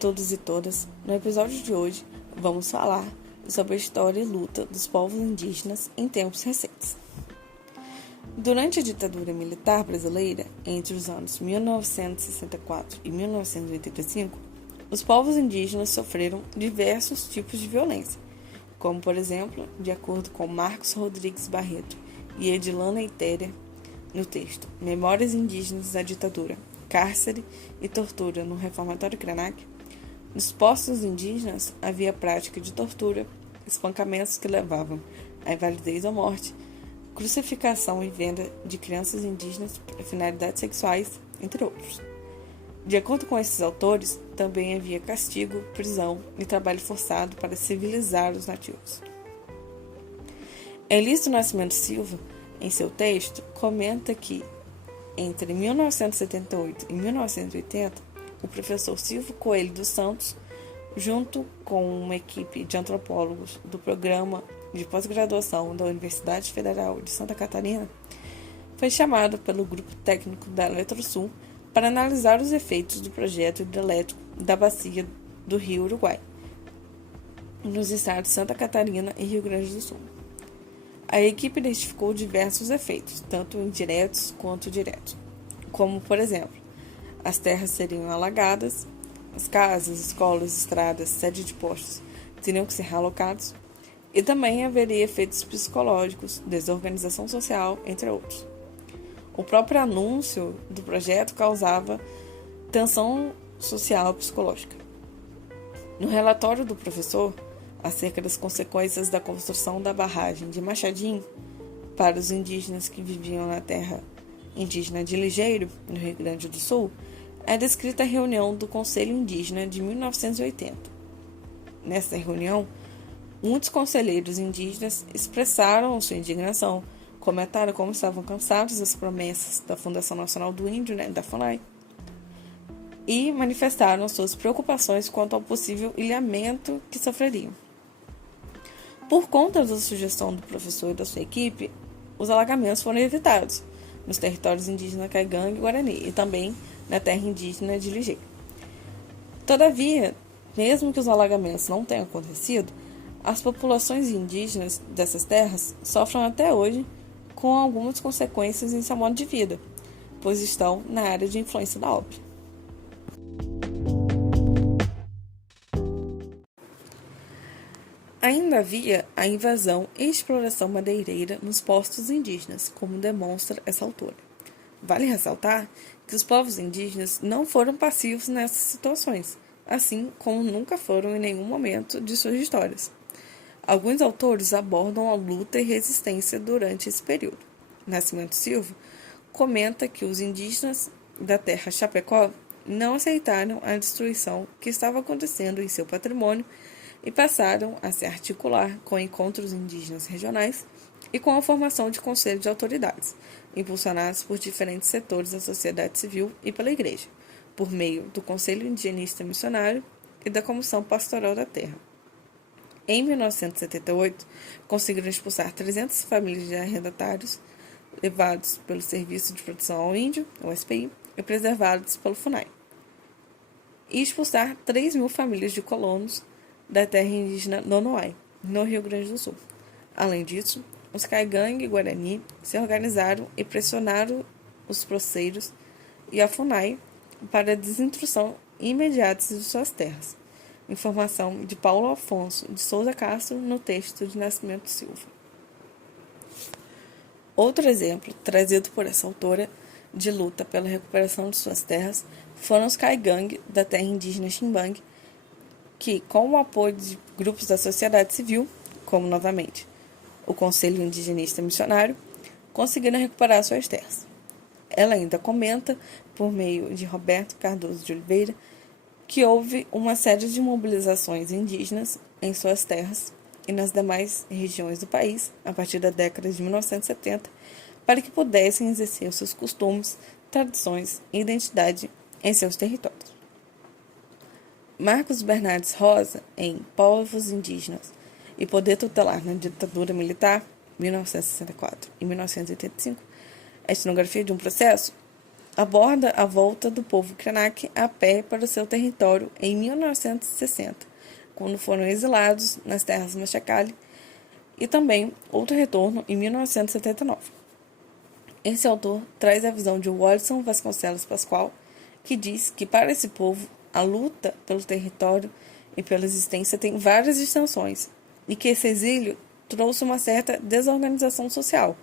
todos e todas. No episódio de hoje, vamos falar sobre a história e luta dos povos indígenas em tempos recentes. Durante a ditadura militar brasileira, entre os anos 1964 e 1985, os povos indígenas sofreram diversos tipos de violência, como, por exemplo, de acordo com Marcos Rodrigues Barreto e Edilana Itéria, no texto Memórias Indígenas da Ditadura, Cárcere e Tortura no Reformatório Krenak, nos postos indígenas havia prática de tortura, espancamentos que levavam à invalidez ou morte, crucificação e venda de crianças indígenas para finalidades sexuais, entre outros. De acordo com esses autores, também havia castigo, prisão e trabalho forçado para civilizar os nativos. Elis do Nascimento Silva, em seu texto, comenta que, entre 1978 e 1980, o professor Silvio Coelho dos Santos, junto com uma equipe de antropólogos do Programa de Pós-Graduação da Universidade Federal de Santa Catarina, foi chamado pelo Grupo Técnico da Eletrosul para analisar os efeitos do projeto hidrelétrico da bacia do Rio Uruguai, nos estados de Santa Catarina e Rio Grande do Sul. A equipe identificou diversos efeitos, tanto indiretos quanto diretos, como, por exemplo, as terras seriam alagadas, as casas, escolas, estradas, sede de postos teriam que ser realocados, e também haveria efeitos psicológicos, desorganização social, entre outros. O próprio anúncio do projeto causava tensão social e psicológica. No relatório do professor, acerca das consequências da construção da barragem de Machadinho para os indígenas que viviam na terra indígena de Ligeiro, no Rio Grande do Sul, é descrita a reunião do Conselho Indígena de 1980. Nessa reunião, muitos conselheiros indígenas expressaram sua indignação, comentaram como estavam cansados das promessas da Fundação Nacional do Índio, da FUNAI, e manifestaram suas preocupações quanto ao possível ilhamento que sofreriam. Por conta da sugestão do professor e da sua equipe, os alagamentos foram evitados nos territórios indígenas Caigangue e Guarani e também na terra indígena de Ligeiro. Todavia, mesmo que os alagamentos não tenham acontecido, as populações indígenas dessas terras sofrem até hoje com algumas consequências em seu modo de vida, pois estão na área de influência da obra. Ainda havia a invasão e exploração madeireira nos postos indígenas, como demonstra essa autora. Vale ressaltar que os povos indígenas não foram passivos nessas situações, assim como nunca foram em nenhum momento de suas histórias. Alguns autores abordam a luta e resistência durante esse período. Nascimento Silva comenta que os indígenas da terra Chapecó não aceitaram a destruição que estava acontecendo em seu patrimônio e passaram a se articular com encontros indígenas regionais e com a formação de conselhos de autoridades, impulsionados por diferentes setores da sociedade civil e pela Igreja, por meio do Conselho Indigenista Missionário e da Comissão Pastoral da Terra. Em 1978, conseguiram expulsar 300 famílias de arrendatários levados pelo Serviço de Proteção ao Índio, o SPI, e preservados pelo FUNAI, e expulsar 3.000 famílias de colonos da terra indígena Nonoai, no Rio Grande do Sul. Além disso, os Caigangue e Guarani se organizaram e pressionaram os proceiros e a FUNAI para a desinstrução imediata de suas terras. Informação de Paulo Afonso de Souza Castro no texto de Nascimento Silva. Outro exemplo, trazido por essa autora, de luta pela recuperação de suas terras, foram os Caigangue da terra indígena Ximbangue, que, com o apoio de grupos da sociedade civil, como novamente o Conselho Indigenista Missionário, conseguiram recuperar suas terras. Ela ainda comenta, por meio de Roberto Cardoso de Oliveira, que houve uma série de mobilizações indígenas em suas terras e nas demais regiões do país, a partir da década de 1970, para que pudessem exercer os seus costumes, tradições e identidade em seus territórios. Marcos Bernardes Rosa, em Povos Indígenas e Poder Tutelar na Ditadura Militar, 1964 e 1985, a etnografia de um processo, aborda a volta do povo Krenak a pé para o seu território em 1960, quando foram exilados nas terras Machacali, e também outro retorno em 1979. Esse autor traz a visão de Wallison Vasconcelos Pascoal, que diz que para esse povo a luta pelo território e pela existência tem várias extensões, e que esse exílio trouxe uma certa desorganização social,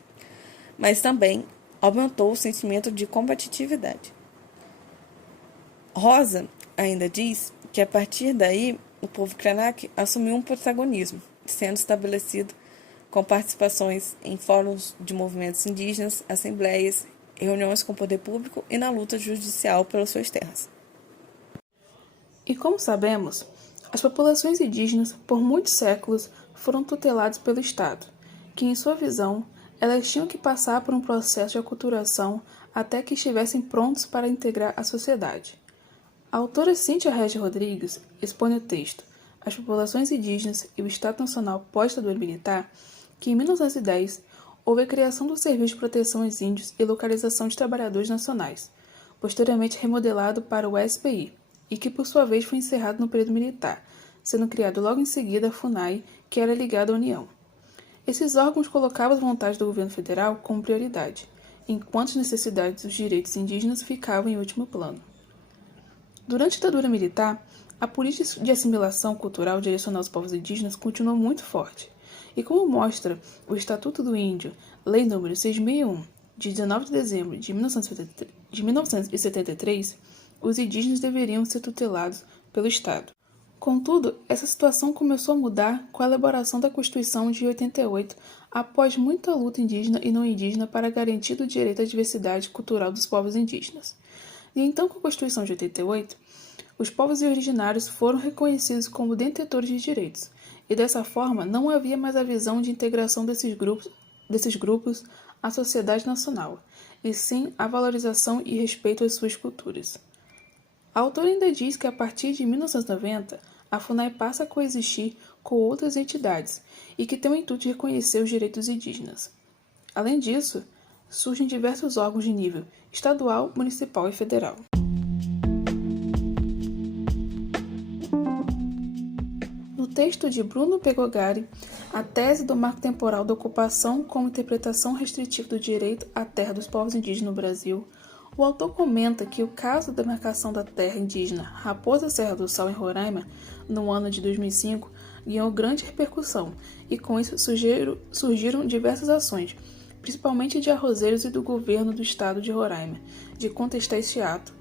mas também aumentou o sentimento de competitividade. Rosa ainda diz que a partir daí o povo Krenak assumiu um protagonismo, sendo estabelecido com participações em fóruns de movimentos indígenas, assembleias, reuniões com o poder público e na luta judicial pelas suas terras. E como sabemos, as populações indígenas, por muitos séculos, foram tuteladas pelo Estado, que, em sua visão, elas tinham que passar por um processo de aculturação até que estivessem prontos para integrar a sociedade. A autora Cíntia Régia Rodrigues expõe no texto As Populações Indígenas e o Estado Nacional pós-ditadura militar que, em 1910, houve a criação do Serviço de Proteção aos Índios e Localização de Trabalhadores Nacionais, posteriormente remodelado para o SPI, e que, por sua vez, foi encerrado no período militar, sendo criado logo em seguida a FUNAI, que era ligada à União. Esses órgãos colocavam as vontades do governo federal como prioridade, enquanto as necessidades dos direitos indígenas ficavam em último plano. Durante a ditadura militar, a política de assimilação cultural direcionada aos povos indígenas continuou muito forte, e como mostra o Estatuto do Índio, Lei nº 6.001, de 19 de dezembro de 1973, os indígenas deveriam ser tutelados pelo Estado. Contudo, essa situação começou a mudar com a elaboração da Constituição de 88, após muita luta indígena e não indígena para garantir o direito à diversidade cultural dos povos indígenas. E então, com a Constituição de 88, os povos originários foram reconhecidos como detentores de direitos, e dessa forma não havia mais a visão de integração desses grupos à sociedade nacional, e sim a valorização e respeito às suas culturas. A autora ainda diz que a partir de 1990, a FUNAI passa a coexistir com outras entidades e que tem o intuito de reconhecer os direitos indígenas. Além disso, surgem diversos órgãos de nível estadual, municipal e federal. No texto de Bruno Pegorari, a tese do marco temporal da ocupação como interpretação restritiva do direito à terra dos povos indígenas no Brasil, o autor comenta que o caso da marcação da terra indígena Raposa Serra do Sal em Roraima, no ano de 2005, ganhou grande repercussão e com isso surgiram diversas ações, principalmente de arrozeiros e do governo do estado de Roraima, de contestar este ato,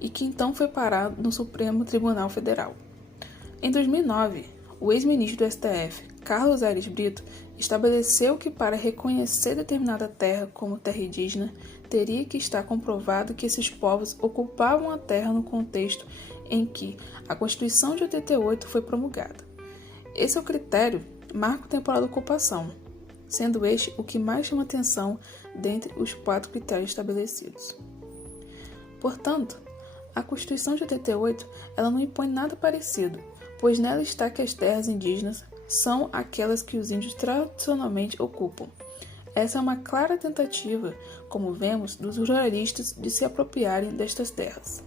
e que então foi parado no Supremo Tribunal Federal. Em 2009, o ex-ministro do STF, Carlos Aires Brito, estabeleceu que para reconhecer determinada terra como terra indígena, teria que estar comprovado que esses povos ocupavam a terra no contexto em que a Constituição de 88 foi promulgada. Esse é o critério marco temporal da ocupação, sendo este o que mais chama atenção dentre os 4 critérios estabelecidos. Portanto, a Constituição de 88 ela não impõe nada parecido, pois nela está que as terras indígenas são aquelas que os índios tradicionalmente ocupam. Essa é uma clara tentativa, como vemos, dos ruralistas de se apropriarem destas terras.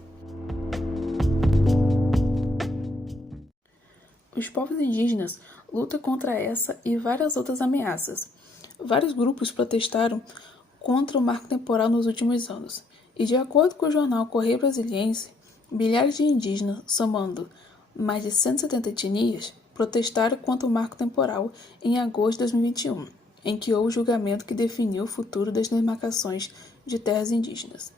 Os povos indígenas lutam contra essa e várias outras ameaças. Vários grupos protestaram contra o marco temporal nos últimos anos, e de acordo com o jornal Correio Brasiliense, milhares de indígenas, somando mais de 170 etnias, protestaram contra o marco temporal em agosto de 2021, em que houve o julgamento que definiu o futuro das demarcações de terras indígenas.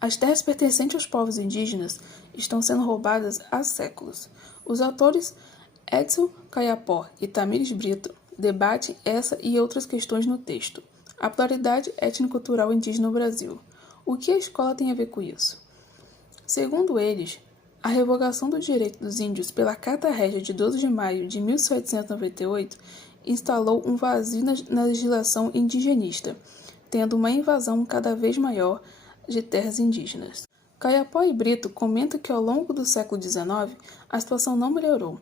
As terras pertencentes aos povos indígenas estão sendo roubadas há séculos. Os autores Edson Caiapó e Tamires Brito debatem essa e outras questões no texto. A pluralidade étnico-cultural indígena no Brasil. O que a escola tem a ver com isso? Segundo eles, a revogação do direito dos índios pela Carta Régia de 12 de maio de 1798 instalou um vazio na legislação indigenista, tendo uma invasão cada vez maior de terras indígenas. Caiapó e Brito comentam que ao longo do século XIX a situação não melhorou.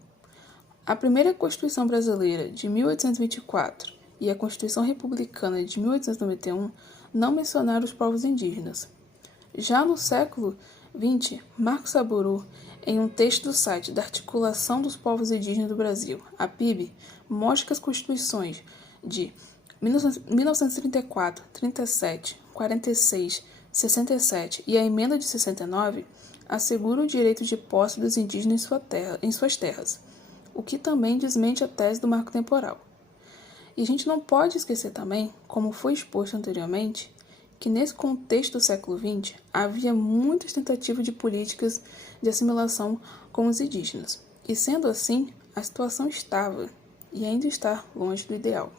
A primeira Constituição Brasileira de 1824 e a Constituição Republicana de 1891 não mencionaram os povos indígenas. Já no século XX, Marcos Saburu, em um texto do site da Articulação dos Povos Indígenas do Brasil, a PIB, mostra que as constituições de 1934, 37, 46, 67 e a emenda de 69 asseguram o direito de posse dos indígenas em suas terras, o que também desmente a tese do marco temporal. E a gente não pode esquecer também, como foi exposto anteriormente, que nesse contexto do século XX havia muitas tentativas de políticas de assimilação com os indígenas, e sendo assim, a situação estava e ainda está longe do ideal.